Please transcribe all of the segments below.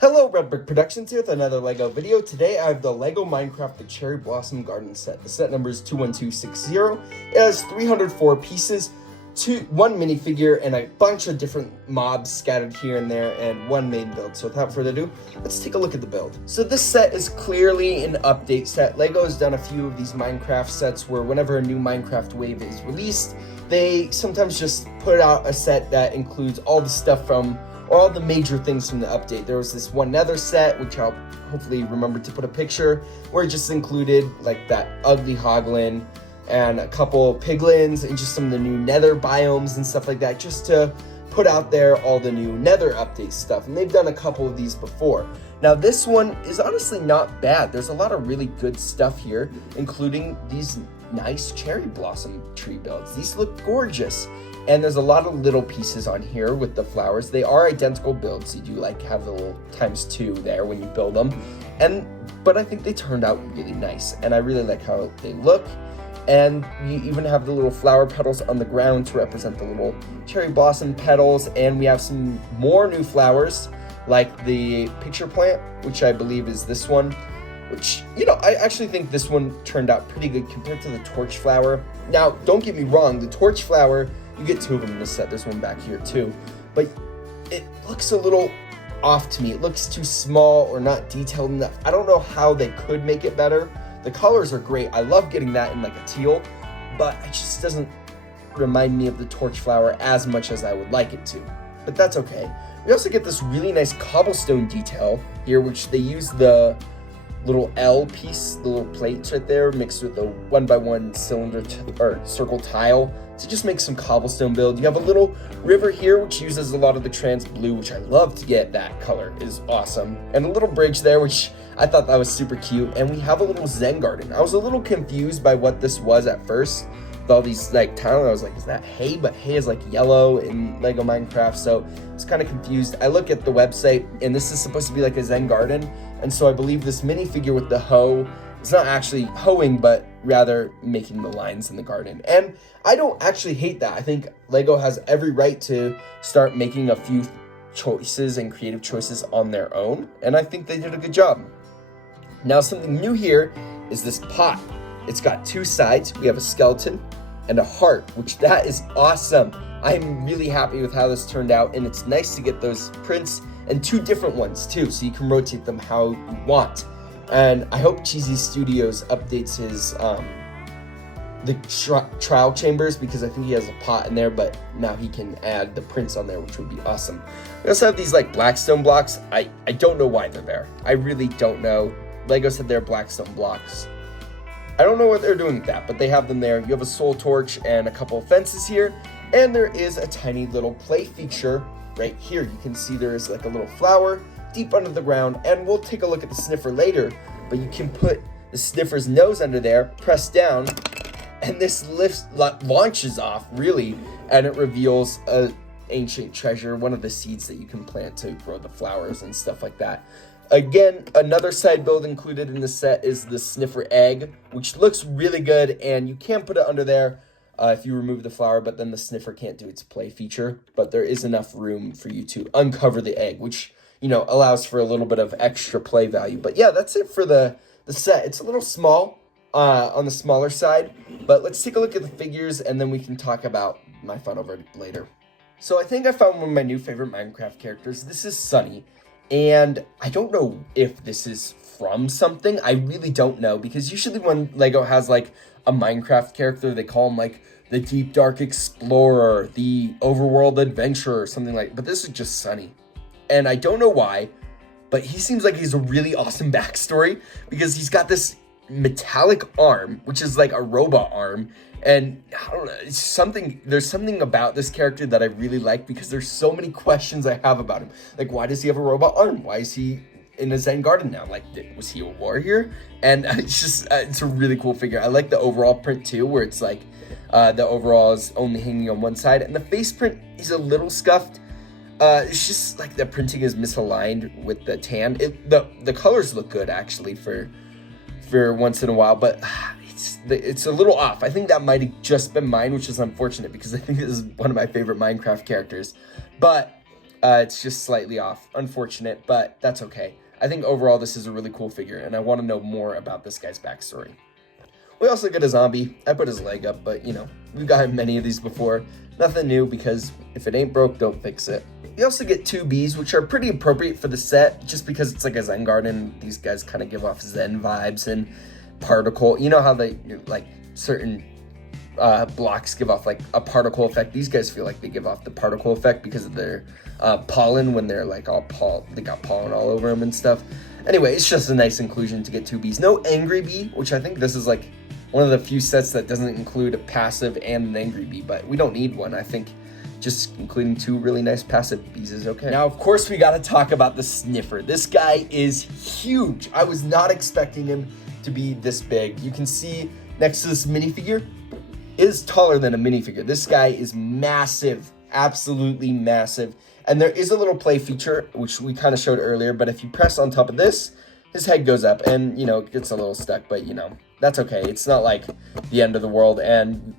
Hello, Red Brick Productions here with another LEGO video. Today I have the LEGO Minecraft The Cherry Blossom Garden set. The set number is 21260. It has 304 pieces, one minifigure, and a bunch of different mobs scattered here and there, and one main build. So without further ado, let's take a look at the build. So this set is clearly an update set. LEGO has done a few of these Minecraft sets where whenever a new Minecraft wave is released, they sometimes just put out a set that includes all the stuff from all the major things from the update. There was this one nether set, which I'll hopefully remember to put a picture, where it just included like that ugly hoglin and a couple piglins and just some of the new nether biomes and stuff like that, just to put out there all the new nether update stuff. And they've done a couple of these before. Now this one is honestly not bad. There's a lot of really good stuff here, including these nice cherry blossom tree builds. These look gorgeous. And there's a lot of little pieces on here with the flowers. They are identical builds. You do like have the little ×2 there when you build them. But I think they turned out really nice. And I really like how they look. And you even have the little flower petals on the ground to represent the little cherry blossom petals. And we have some more new flowers, like the picture plant, which I believe is this one. Which, you know, I actually think this one turned out pretty good compared to the torch flower. Now, don't get me wrong, the torch flower, you get two of them in this set. There's one back here too. But it looks a little off to me. It looks too small or not detailed enough. I don't know how they could make it better. The colors are great. I love getting that in like a teal, but it just doesn't remind me of the torch flower as much as I would like it to. But that's okay. We also get this really nice cobblestone detail here, which they use the little L piece, the little plates right there, mixed with a 1x1 cylinder or circle tile to just make some cobblestone build. You have a little river here, which uses a lot of the trans blue, which I love to get. That color is awesome. And a little bridge there, which I thought that was super cute. And we have a little Zen garden. I was a little confused by what this was at first. With all these like tile, I was like, is that hay? But hay is like yellow in Lego Minecraft, so it's kind of confused. I look at the website, and this is supposed to be like a Zen garden. And so I believe this minifigure with the hoe is not actually hoeing, but rather making the lines in the garden. And I don't actually hate that. I think Lego has every right to start making a few choices and creative choices on their own. And I think they did a good job. Now, something new here is this pot. It's got two sides. We have a skeleton and a heart, which that is awesome. I'm really happy with how this turned out. And it's nice to get those prints and two different ones too, so you can rotate them how you want. And I hope Cheesy Studios updates his trial chambers, because I think he has a pot in there, but now he can add the prints on there, which would be awesome. We also have these like Blackstone blocks. I don't know why they're there. I really don't know. Lego said they're Blackstone blocks. I don't know what they're doing with that, but they have them there. You have a soul torch and a couple of fences here, and there is a tiny little play feature right here. You can see there's like a little flower deep under the ground, and we'll take a look at the sniffer later, but you can put the sniffer's nose under there, press down, and this launches off really, and it reveals a ancient treasure, one of the seeds that you can plant to grow the flowers and stuff like that. Again, another side build included in the set is the sniffer egg, which looks really good, and you can put it under there if you remove the flower, but then the sniffer can't do its play feature. But there is enough room for you to uncover the egg, which, you know, allows for a little bit of extra play value. But yeah, that's it for the set. It's a little small on the smaller side, but let's take a look at the figures, and then we can talk about my final verdict later. So I think I found one of my new favorite Minecraft characters. This is Sunny. And I don't know if this is from something. I really don't know, because usually when Lego has like a Minecraft character, they call him like the Deep Dark Explorer, the Overworld Adventurer, or something like that. But this is just Sunny. And I don't know why, but he seems like he's a really awesome backstory, because he's got this metallic arm, which is like a robot arm. And I don't know, there's something about this character that I really like, because there's so many questions I have about him. Like, why does he have a robot arm? Why is he in a Zen garden now? Like, was he a warrior? And it's a really cool figure. I like the overall print too, where it's like the overall is only hanging on one side, and the face print is a little scuffed. It's just like the printing is misaligned with the tan. The colors look good actually for once in a while, but it's a little off. I think that might have just been mine, which is unfortunate, because I think this is one of my favorite Minecraft characters. But It's just slightly off. Unfortunate, but that's okay. I think overall this is a really cool figure, and I want to know more about this guy's backstory. We also get a zombie. I put his leg up, but, you know, we've gotten many of these before. Nothing new, because if it ain't broke, don't fix it. We also get 2 bees, which are pretty appropriate for the set, just because it's like a Zen garden. These guys kind of give off Zen vibes and particle. You know how they, like, certain blocks give off, like, a particle effect? These guys feel like they give off the particle effect because of their pollen, when they're, like, they got pollen all over them and stuff. Anyway, it's just a nice inclusion to get 2 bees. No angry bee, which I think this is, like, one of the few sets that doesn't include a passive and an angry bee, but we don't need one. I think just including 2 really nice passive bees is okay. Now, of course, we got to talk about the sniffer. This guy is huge. I was not expecting him to be this big. You can see next to this minifigure is taller than a minifigure. This guy is massive, absolutely massive. And there is a little play feature, which we kind of showed earlier, but if you press on top of this, his head goes up and, you know, it gets a little stuck, but, you know, that's okay. It's not like the end of the world. And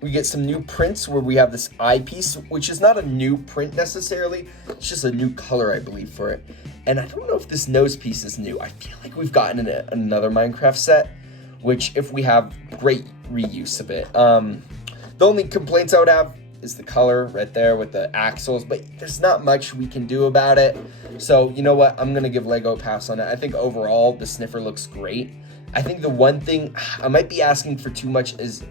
we get some new prints where we have this eyepiece, which is not a new print necessarily. It's just a new color, I believe, for it. And I don't know if this nose piece is new. I feel like we've gotten another Minecraft set, which, if we have, great reuse of it. The only complaints I would have is the color right there with the axles, but there's not much we can do about it. So, you know what? I'm going to give Lego a pass on it. I think overall the sniffer looks great. I think the one thing I might be asking for too much is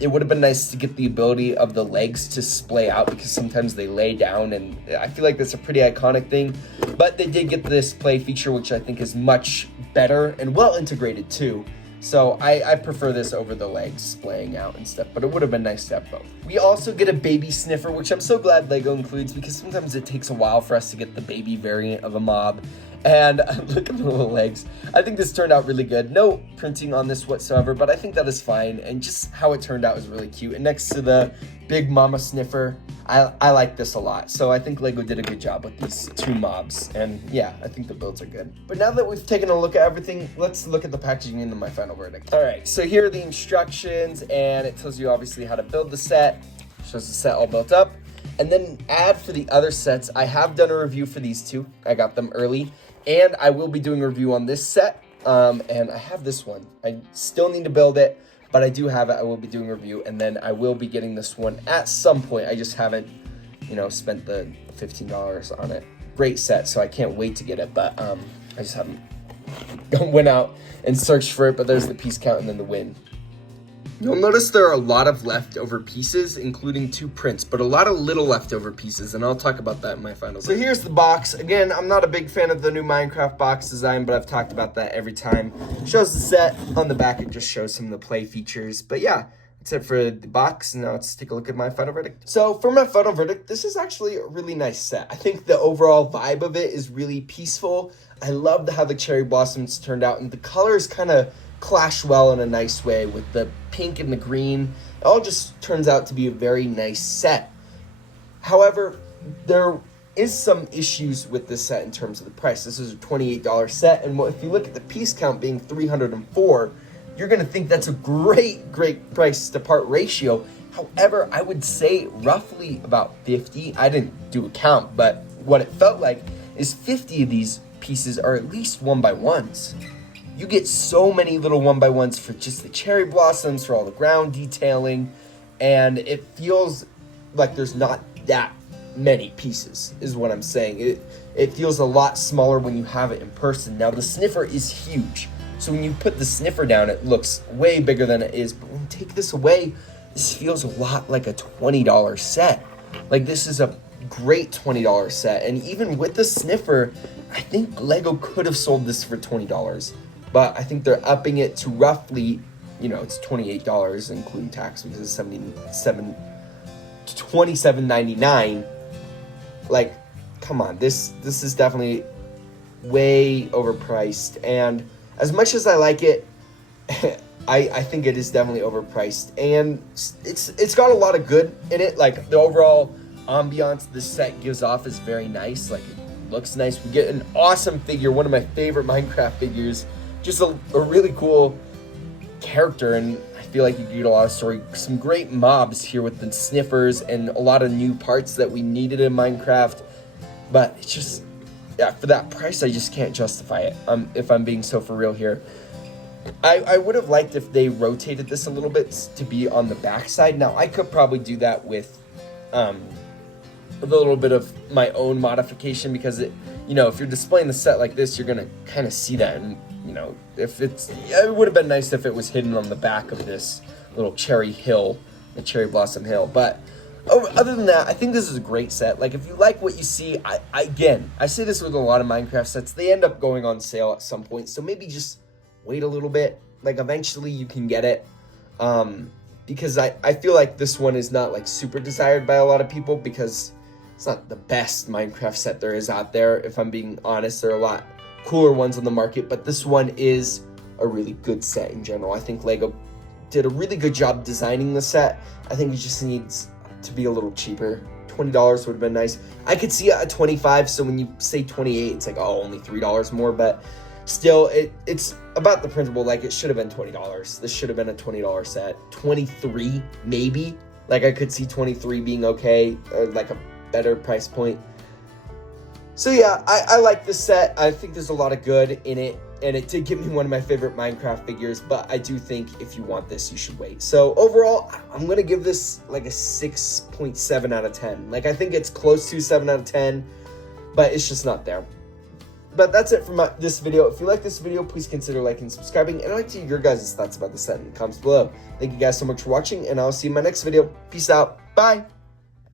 it would have been nice to get the ability of the legs to splay out, because sometimes they lay down, and I feel like that's a pretty iconic thing. But they did get this play feature, which I think is much better and well integrated too. So I prefer this over the legs splaying out and stuff, but it would have been nice to have both. We also get a baby sniffer, which I'm so glad Lego includes, because sometimes it takes a while for us to get the baby variant of a mob. And look at the little legs. I think this turned out really good. No printing on this whatsoever, but I think that is fine. And just how it turned out is really cute. And next to the big mama sniffer, I like this a lot. So I think Lego did a good job with these 2 mobs. And yeah, I think the builds are good. But now that we've taken a look at everything, let's look at the packaging and my final verdict. All right, so here are the instructions, and it tells you obviously how to build the set. Shows the set all built up. And then add for the other sets. I have done a review for these 2. I got them early. And I will be doing a review on this set, and I have this one. I still need to build it, but I do have it. I will be doing a review, and then I will be getting this one at some point. I just haven't, you know, spent the $15 on it. Great set, so I can't wait to get it, but I just haven't went out and searched for it, but there's the piece count and then the win. You'll notice there are a lot of leftover pieces, including 2 prints, but a lot of little leftover pieces, and I'll talk about that in my final. So here's the box. Again, I'm not a big fan of the new Minecraft box design, but I've talked about that every time. Shows the set. On the back, it just shows some of the play features. But yeah, that's it for the box. Now let's take a look at my final verdict. So for my final verdict, this is actually a really nice set. I think the overall vibe of it is really peaceful. I loved how the cherry blossoms turned out, and the colors kind of clash well in a nice way with the pink and the green. It all just turns out to be a very nice set. However, there is some issues with this set in terms of the price. This is a $28 set, and if you look at the piece count being 304, you're going to think that's a great price to part ratio. However, I would say roughly about 50. I didn't do a count, but what it felt like is 50 of these pieces are at least 1x1s. You get so many little 1x1s for just the cherry blossoms, for all the ground detailing, and it feels like there's not that many pieces, is what I'm saying. It feels a lot smaller when you have it in person. Now, the sniffer is huge, so when you put the sniffer down, it looks way bigger than it is, but when you take this away, this feels a lot like a $20 set. Like, this is a great $20 set, and even with the sniffer, I think Lego could have sold this for $20. But I think they're upping it to roughly, you know, it's $28, including tax, because it's $27.99. Like, come on, this is definitely way overpriced. And as much as I like it, I think it is definitely overpriced. And it's got a lot of good in it. Like, the overall ambiance this set gives off is very nice. Like, it looks nice. We get an awesome figure, one of my favorite Minecraft figures. Just a really cool character, and I feel like you get a lot of story. Some great mobs here with the sniffers and a lot of new parts that we needed in Minecraft. but it's just, yeah, for that price, I just can't justify it. If I'm being so for real here. I would have liked if they rotated this a little bit to be on the back side. Now, I could probably do that with a little bit of my own modification, because it, if you're displaying the set like this, you're gonna kind of see that, and it would have been nice if it was hidden on the back of this little cherry hill, the cherry blossom hill. But other than that, I think this is a great set. Like, if you like what you see, I say this with a lot of Minecraft sets, they end up going on sale at some point, so maybe just wait a little bit. Like, eventually you can get it, because I feel like this one is not like super desired by a lot of people, because it's not the best Minecraft set there is out there. If I'm being honest, there are a lot cooler ones on the market, but this one is a really good set in general. I think Lego did a really good job designing the set. I think it just needs to be a little cheaper. $20 would have been nice. I could see it at $25, so when you say $28, it's like, oh, only $3 more, but still, it's about the principle. Like, it should have been $20. This should have been a $20 set. 23, maybe. Like, I could see 23 being okay, or like a better price point. So yeah, I like this set. I think there's a lot of good in it, and it did give me one of my favorite Minecraft figures, but I do think if you want this, you should wait. So overall, I'm going to give this like a 6.7 out of 10. Like, I think it's close to 7 out of 10, but it's just not there. But that's it for this video. If you like this video, please consider liking and subscribing, and I'd like to hear your guys' thoughts about the set in the comments below. Thank you guys so much for watching, and I'll see you in my next video. Peace out. Bye.